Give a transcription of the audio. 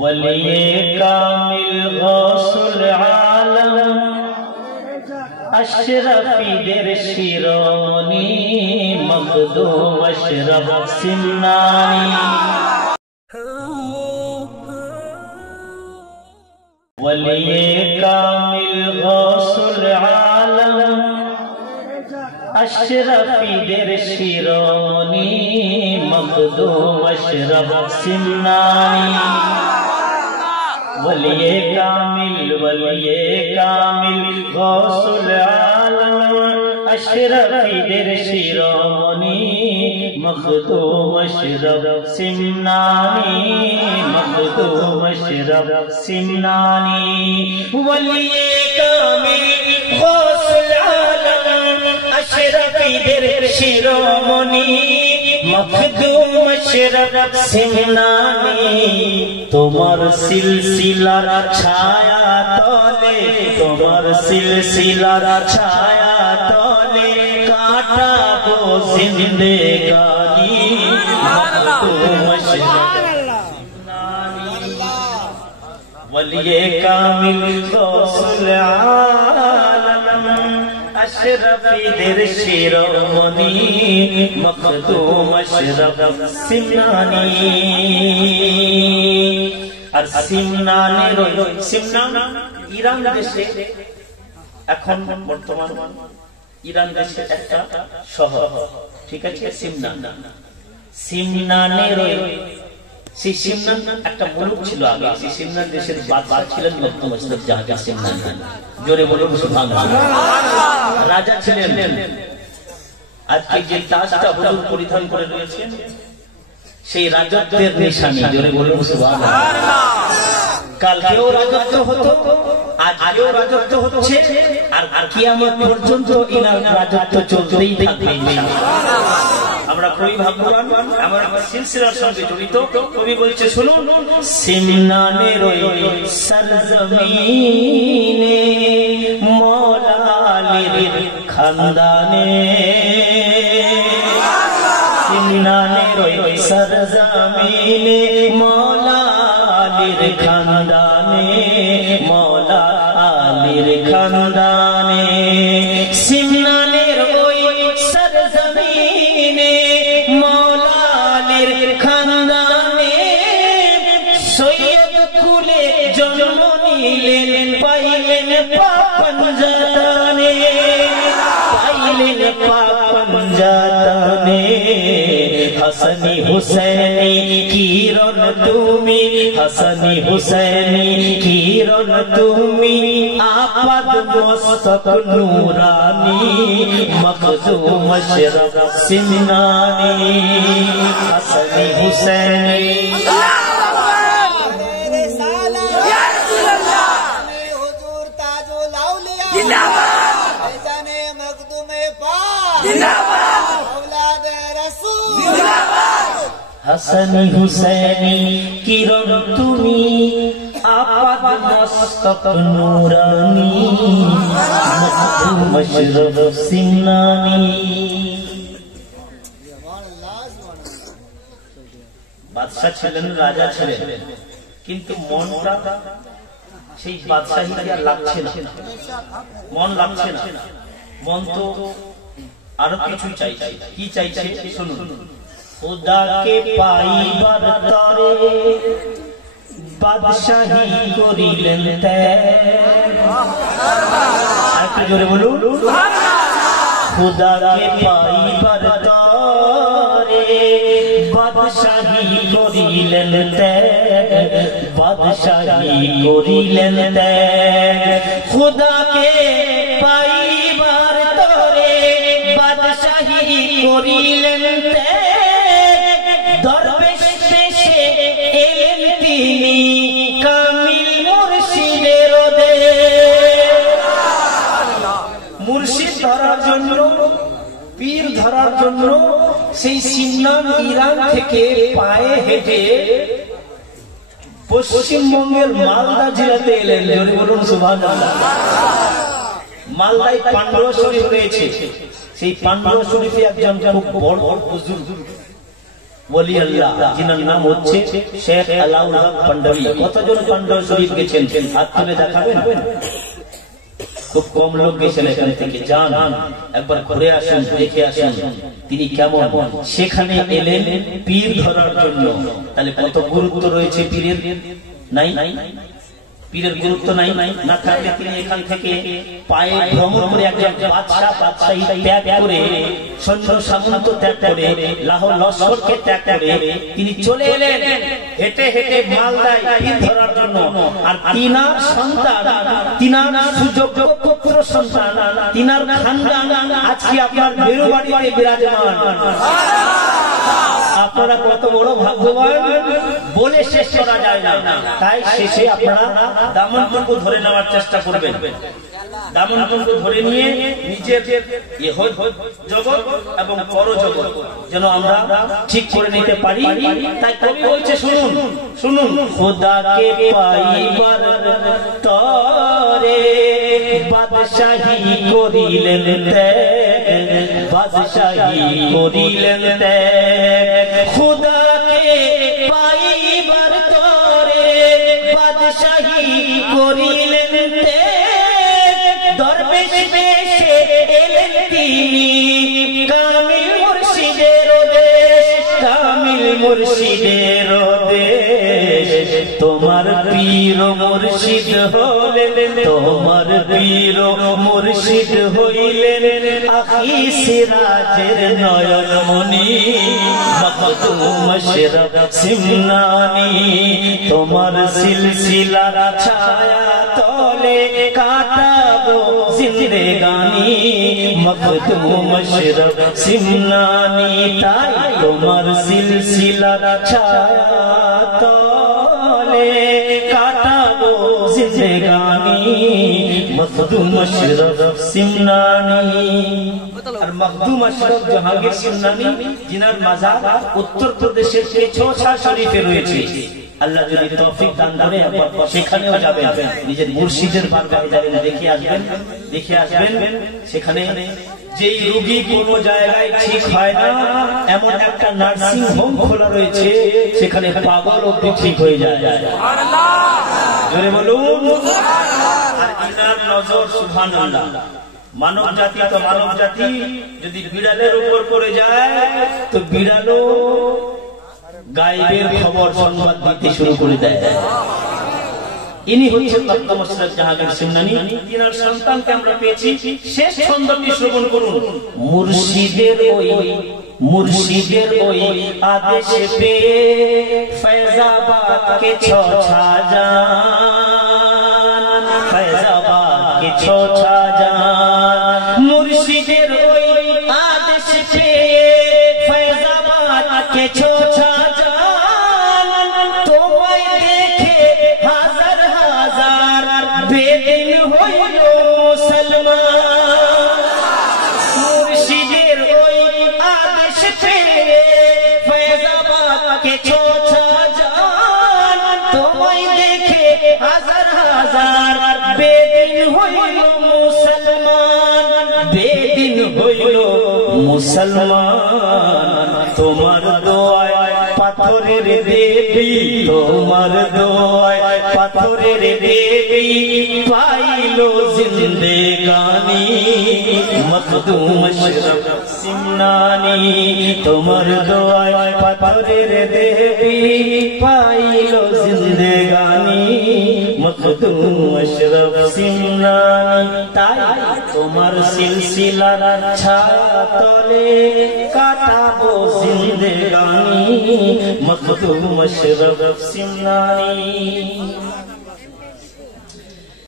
वलिए कामिल गौसुल आलम अशरफी देर शिरोमणि मखदूम अशरफ सिमनानी वलिए कामिल गौसुल आलम अशरफी देर शिरोमणि मखदूम अशरफ सिमनानी वलिए कामिल गौसुल आलम अशरफी देर शिरोमणि मखदूम अशरफ सिमनानी मखदूम अशरफ सिमनानी वलिए कामिल गौसुल आलम अशरफी देर शिरोमणि मखदूम अशरफ सिमनानी তোমার সিলসিলার ছায়া তলে তোমার সিলসিলার ছায়া তলে কাটাবো জিন্দেগানি মখদূম अशरफ वलिए कामिल गौसुल आलम अशरफी देर शिरोमणि मखदूम अशरफ सिमनानी আর সিমনানের সিমনান ইরান দেশে এখন বর্তমান ইরান দেশে একটা শহর ঠিক আছে সিমনানের সেই সিমনান একটা মুলুক ছিল আগে সেই সিমনান দেশের বাদশা ছিলেন মখদূম আশরাফ জাহাঁ সিমনান জোরে বলুন সুবহানাল্লাহ রাজা ছিলেন আজকে যে তাজটা হুজুর পরিধান করে রয়েছেন সেই রাজত্বের নিশানি জোরে বলুন সুবহানাল্লাহ কালকেও রাজত্ব হতো আজকেও রাজত্ব হচ্ছে আর কিয়ামত পর্যন্ত ইনার রাজত্ব চলতেই থাকবে ইনশাআল্লাহ আমরা কবি ভাবলাম আমরা সিলসিলার সঙ্গে জড়িত কবি বলছে শুনুন সিমনানের ওই সরজমিনে মওলা আলীর খানদানে সিমনানের ওই সরজমিনে মওলা আলীর খানদানে মওলা আলীর খানদানে সিমনানের ওই সরজমিনে মওলা আলীর খানদানে সৈয়দ কুলে জন্ম নিলেন পাইলেন পাঞ্জাতানে পাইলেন পাঞ্জাতানে হাসানি হুসैनी কিরণ তুমি হাসানি হুসैनी কিরণ তুমি আপাদ মস্তক নূরানি মখদূম अशरफ सिमनानी হাসানি হুসैनी हुजूर ताजुल औलिया जिंदाबाद जाने मखदूम पाक जिंदाबाद औलाद रसूल जिंदाबाद হাসানি হুসैनी কিরণ তুমি আপাদ মস্তক নূরানি মখদূম अशरफ सिमनानी বাদশা ছিলেন রাজা ছিলেন কিন্তু মনটা সেই বাদশাহীকে আর লাগছে না মন লাগছে না মন তো আরো কিছু চাইছে কি চাইছে শুনুন खुदा के पाइबार तरे बादशाही करिलेन एक जोरे बोलुन खुदा के पाइबार तरे बादशाही करिलेन बादशाही करिलेन खुदा के पाइबार तरे बादशाही करिलेन दरवेश पेशे एलेन तिनी कामिल मुर्शिदेर दे मुर्शिद धरार জন্য পীর ধরার জন্য সেই সিমনান ইরান থেকে পায়ে হেঁটে পশ্চিমবঙ্গের মালদা জেলাতে এলেন জোরে বলুন সুবহানাল্লাহ মালদায় পান্ডুয়া শরীফ রয়েছে সেই পান্ডুয়া শরীফে একজন খুব বড় হুজুর ওলি আল্লাহ, যিনার নাম হচ্ছে শেখ আলাউল হক পান্ডারি। কতজন পান্ডার শরীফ গেছেন হাত তুলে দেখাবেন? খুব কম লোক গেছেন এখান থেকে। যান একবার ঘুরে আসেন, দেখে আসেন তিনি কেমন। সেখানে এলেন পীর ধরার জন্য। তাহলে কত গুরুত্ব রয়েছে পীরের? নাই পীরের গুরুত্ব নাই। না থাকলে তিনি এখান থেকে পায়ে ভ্রমণ করে একজন বাদশাহী ত্যাগ করে, সৈন্য সামন্ত ত্যাগ করে, লাহোর লস্করকে ত্যাগ করে তিনি চলে এলেন হেঁটে হেঁটে মালদায় পীর ধরার জন্য। আর তিনার সন্তান, তিনার সুযোগ্য পুত্র সন্তান, তিনার খানদান আজকে আপনার বেরুবাড়িতে বিরাজমান। আপনারা কত বড় ভাগ্যবান বলে শেষ করা যায় না। তাই শেষে আপনারা দামনটুকু ধরে নেওয়ার চেষ্টা করবেন। দামনটুকু ধরে নিয়ে নিজের জগৎ এবং পরজগৎ যেন আমরা ঠিক করে নিতে পারি। তাই কবি বলছে, শুনুন শুনুন, খোদাকে পাইবার তরে বাদশাহী করিলেন ত্যাগ, বাদশাহী করিলেন ত্যাগ। খোদাকে পাইবার তরে বাদশাহী করিলেন ত্যাগ, দরবেশ বেশে এলেন তিনি কামিল মুর্শিদের দেশ, কামিল মুর্শিদের দেশ। তোমার পীর মুর্শিদ হলেন, তোমার পীর মুর্শিদ হইলেন আখি সিরাজের নয়নমণি, মখদুম মশরফ সিমনানি। তোমার সিলসিলার ছায়া তলে কাটাবো জিন্দেগানি, মখদুম মশরফ সিমনানি। তাই তোমার সিলসিলার ছায়া তলে কাটাবো জিন্দেগানি, মখদুম মশরফ সিমনানি। আর মখদুম মশরফ জাহাঙ্গীর সিমনানি, যিনার মাজার উত্তর প্রদেশের কেছোছা শরীফে রয়েছে। আল্লাহ যদি তৌফিক দান করে সেখানেও যাবেন, নিজের মুর্শিদের বারগাহে যাবেন, দেখে আসবেন, দেখে আসবেন। সেখানে যেই রোগী কোন জায়গায় ঠিক হয় না, এমন একটা নার্সিং হোম খোলা রয়েছে, সেখানে পাগল অব্দি ঠিক হয়ে যায়। জোরে বলুন। আর ইনার নজর সুবহানাল্লাহ। মানব জাতি তো মানব জাতি, যদি বিড়ালের উপর পড়ে যায় তো বিড়ালও গায়েবের খবর সংবাদ দিতে শুরু করে দেয়। ইনি হচ্ছেন মখদুম মশরফ জাহাঙ্গীর সিমনানি। তিনার সন্তানকে আমরা পেয়েছি। শেষ ছন্দটি শ্রবণ করুন। মুর্শিদের ওই আদেশে পেয়ে ফৈজাবাদ কে ছোছা জান, ফৈজাবাদ কে ছোছা জান। মুর্শিদের ওই আদেশে পেয়ে ফৈজাবাদ কে ছোছা জান, তোমায় দেখে হাজার হাজার বেদিন হইল মুসলমান। মুর্শিদের ওই আদেশ পেয়ে ফৈজাবাদ কে ছোছা জান, তোমায় দেখে হাজার হাজার বেদিন হইল মুসলমান, বেদিন হইল মুসলমান। তোমার দোয়ায় পাথরের দেবী, তোমার দোয়ায় পাথরের দেবী পাইল জিন্দেগানি, মখদুম মশরফ সিমনানি। তোমার দোয়ায় পাথরের দেবী পাইল জিন্দেগানি, মখদুম মশরফ সিমনানি। তাই তোমার সিলসিলার ছায়া তলে কাটাবো জিন্দেগানি, মখদুম মশরফ সিমনানি।